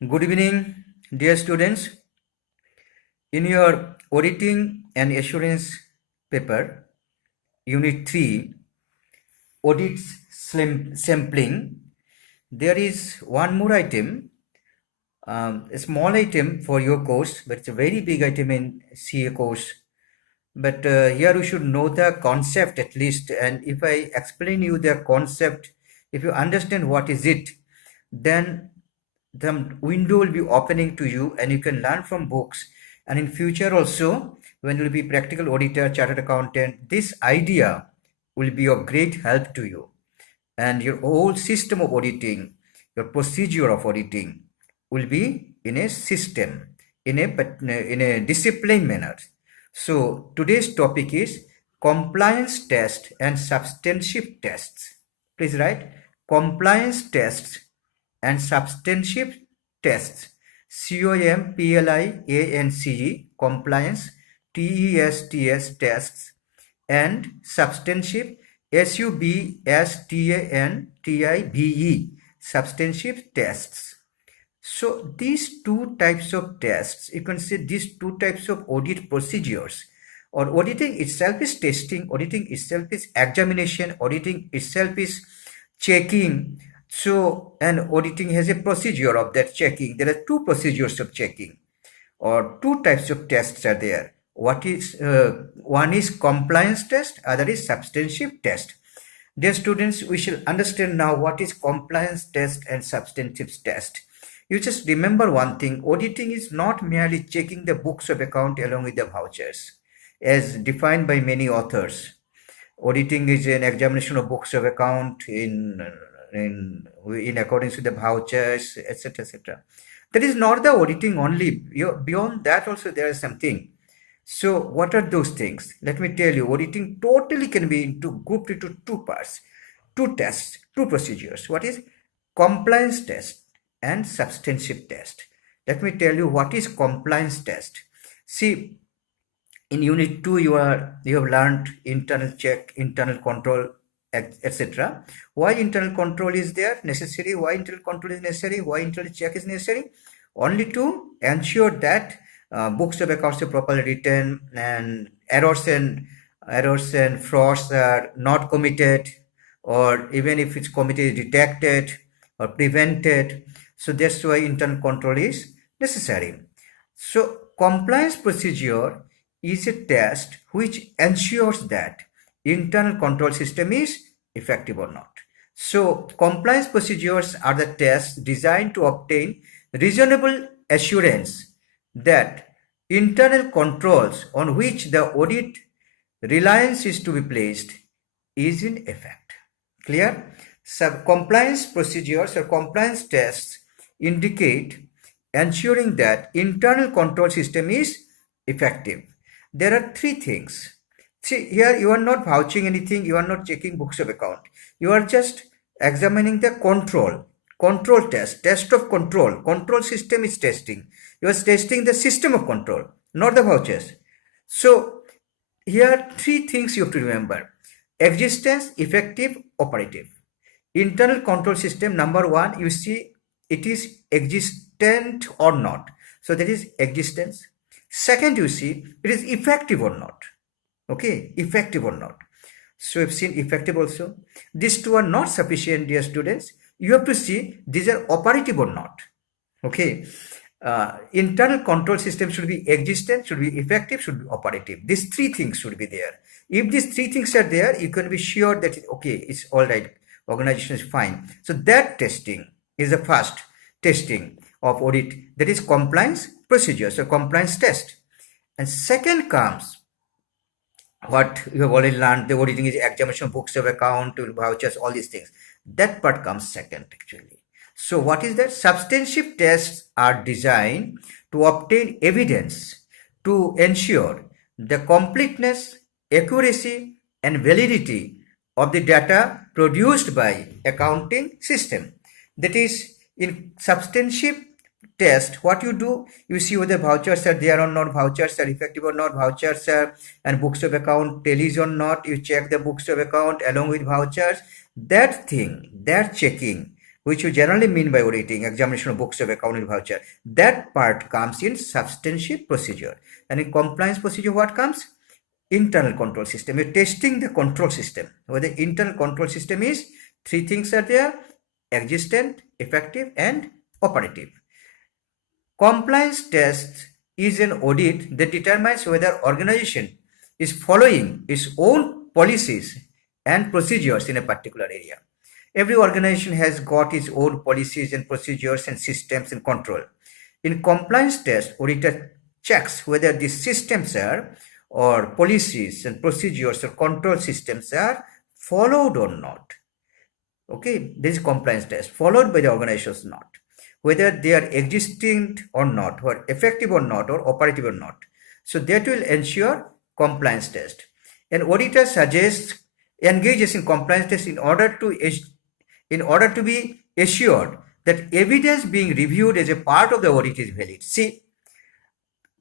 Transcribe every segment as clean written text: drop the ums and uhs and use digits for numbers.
Good evening, dear students. In your auditing and assurance paper, Unit-3, audits sampling, there is one more item, a small item for your course, but it's a very big item in CA course. But here you should know the concept at least, and if I explain you the concept, if you understand what is it, then the window will be opening to you and you can learn from books. And in future also, when you will be practical auditor, chartered accountant, this idea will be of great help to you. And your whole system of auditing, your procedure of auditing will be in a system, in a disciplined manner. So today's topic is compliance test and substantive tests. Please write compliance tests and substantive tests. COMPLIANCE, compliance, TESTS tests, and substantive, SUBSTANTIVE, substantive tests. So these two types of tests, you can say these two types of audit procedures, or auditing itself is testing, auditing itself is examination, auditing itself is checking. So, and auditing has a procedure of that checking. There are two procedures of checking, or two types of tests are there. One is compliance test, other is substantive test. Dear students, we shall understand now what is compliance test and substantive test. You just remember one thing, auditing is not merely checking the books of account along with the vouchers, as defined by many authors. Auditing is an examination of books of account in accordance with the vouchers, etc., etc. That is not the auditing only. Beyond that also there is something. So what are those things? Let me tell you, auditing totally can be grouped into two parts, two tests, two procedures. What is compliance test and substantive test? Let me tell you what is compliance test. See, in Unit 2 you have learned internal check, internal control, etc. Why internal control is there necessary? Why internal control is necessary? Why internal check is necessary? Only to ensure that books of accounts are properly written and errors and frauds are not committed, or even if it's committed, detected or prevented. So that's why internal control is necessary. So compliance procedure is a test which ensures that internal control system is effective or not. So compliance procedures are the tests designed to obtain reasonable assurance that internal controls on which the audit reliance is to be placed is in effect. Clear? So compliance procedures or compliance tests indicate ensuring that internal control system is effective. There are three things. See, here you are not vouching anything, you are not checking books of account. You are just examining the control test of control system is testing. You are testing the system of control, not the vouchers. So here three things you have to remember: existence, effective, operative. Internal control system, number one, you see it is existent or not. So that is existence. Second, you see it is effective or not. Okay, effective or not. So we've seen effective also. These two are not sufficient, dear students. You have to see these are operative or not. Okay, internal control system should be existent, should be effective, should be operative. These three things should be there. If these three things are there, you can be sure that okay, it's all right, organization is fine. So that testing is the first testing of audit, that is compliance procedure, so compliance test. And second comes what you have already learned, the auditing is examination of books of account, vouchers, all these things. That part comes second actually. So what is that? Substantive tests are designed to obtain evidence to ensure the completeness, accuracy and validity of the data produced by accounting system. That is, in substantive test, what you do, you see whether vouchers are there or not, vouchers are effective or not, vouchers are and books of account tallies or not. You check the books of account along with vouchers. That thing, that checking which you generally mean by auditing, examination of books of account and voucher, that part comes in substantive procedure. And in compliance procedure, what comes? Internal control system. You're testing the control system. Whether the internal control system is, three things are there: existent, effective, and operative. Compliance test is an audit that determines whether organization is following its own policies and procedures in a particular area. Every organization has got its own policies and procedures and systems and control. In compliance test, auditor checks whether these systems are, or policies and procedures or control systems are followed or not. Okay, this is compliance test, followed by the organizations or not. Whether they are existing or not, or effective or not, or operative or not. So that will ensure compliance test. An auditor engages in compliance test in order to be assured that evidence being reviewed as a part of the audit is valid. See,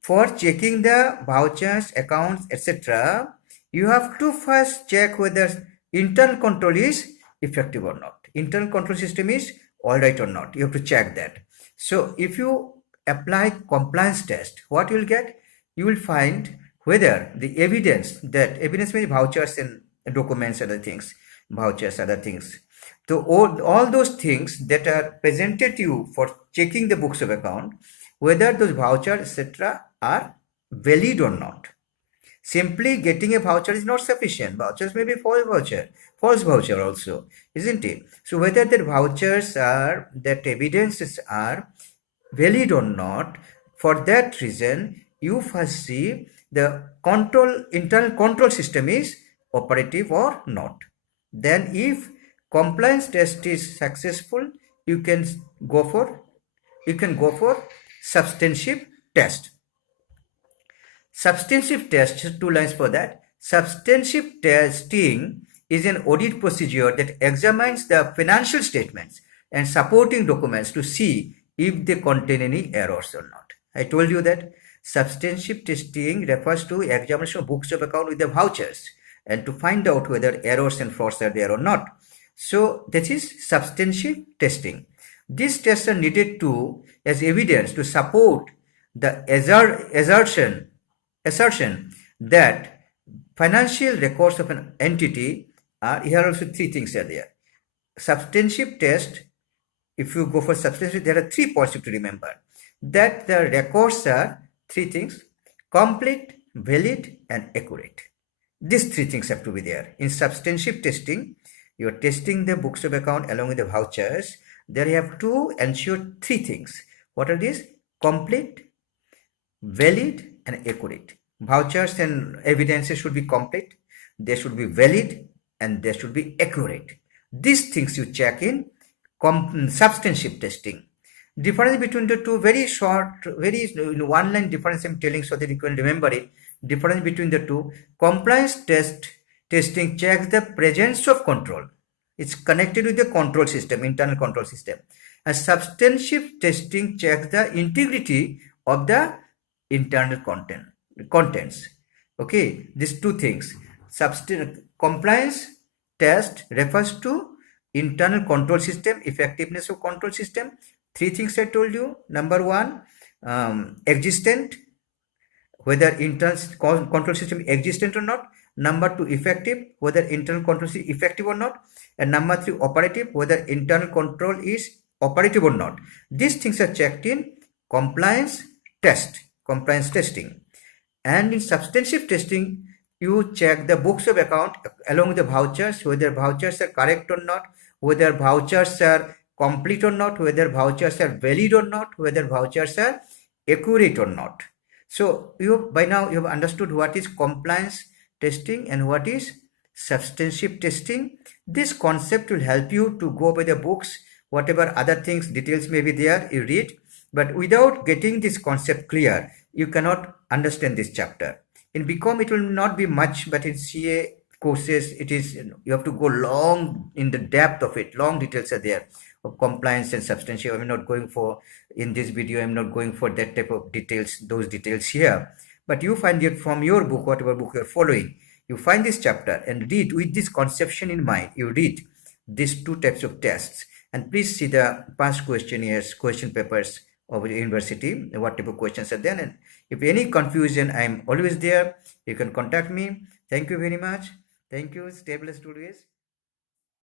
for checking the vouchers, accounts, etc., you have to first check whether internal control is effective or not. Internal control system is all right or not. You have to check that. So if you apply compliance test, what you will get? You will find whether the evidence means vouchers and documents, other things, vouchers, other things. So all those things that are presented to you for checking the books of account, whether those vouchers, etc., are valid or not. Simply getting a voucher is not sufficient. Vouchers may be false voucher also, isn't it? So whether the vouchers are, that evidences are valid or not, for that reason, you first see the internal control system is operative or not. Then if compliance test is successful, you can go for substantive test. Substantive test, 2 lines for that. Substantive testing is an audit procedure that examines the financial statements and supporting documents to see if they contain any errors or not. I told you that substantive testing refers to examination of books of account with the vouchers and to find out whether errors and frauds are there or not. So this is substantive testing. These tests are needed as evidence to support the assertion that financial records of an entity are, here also 3 things are there. Substantive test, if you go for substantive, there are 3 points you have to remember. That the records are 3 things: complete, valid, and accurate. These 3 things have to be there. In substantive testing, you are testing the books of account along with the vouchers. There you have to ensure 3 things. What are these? Complete, valid, and accurate. Vouchers and evidences should be complete, they should be valid, and they should be accurate. These things you check in substantive testing. Difference between the two, very short, very one line difference I'm telling so that you can remember it. Difference between the two: compliance testing checks the presence of control. It's connected with the control system, internal control system. And substantive testing checks the integrity of the internal contents. Okay, these 2 things. Compliance test refers to internal control system, effectiveness of control system. 3 things I told you. Number 1, existent, whether internal control system is existent or not. Number 2, effective, whether internal control is effective or not. And number 3, operative, whether internal control is operative or not. These things are checked in compliance testing. And in substantive testing, you check the books of account along with the vouchers, whether vouchers are correct or not, whether vouchers are complete or not, whether vouchers are valid or not, whether vouchers are accurate or not. So by now you have understood what is compliance testing and what is substantive testing. This concept will help you to go by the books, whatever other things, details may be there, you read. But without getting this concept clear, you cannot understand this chapter. In BCom it will not be much, but in CA courses it is, you have to go long in the depth of it. Long details are there of compliance and substantive. I'm not going for, in this video I'm not going for that type of details, those details here. But you find it from your book, whatever book you're following. You find this chapter and read with this conception in mind. You read these two types of tests. And please see the past questionnaires, question papers of the university, what type of questions are there. And if any confusion, I'm always there. You can contact me. Thank you very much. Thank you. Stay blessed always.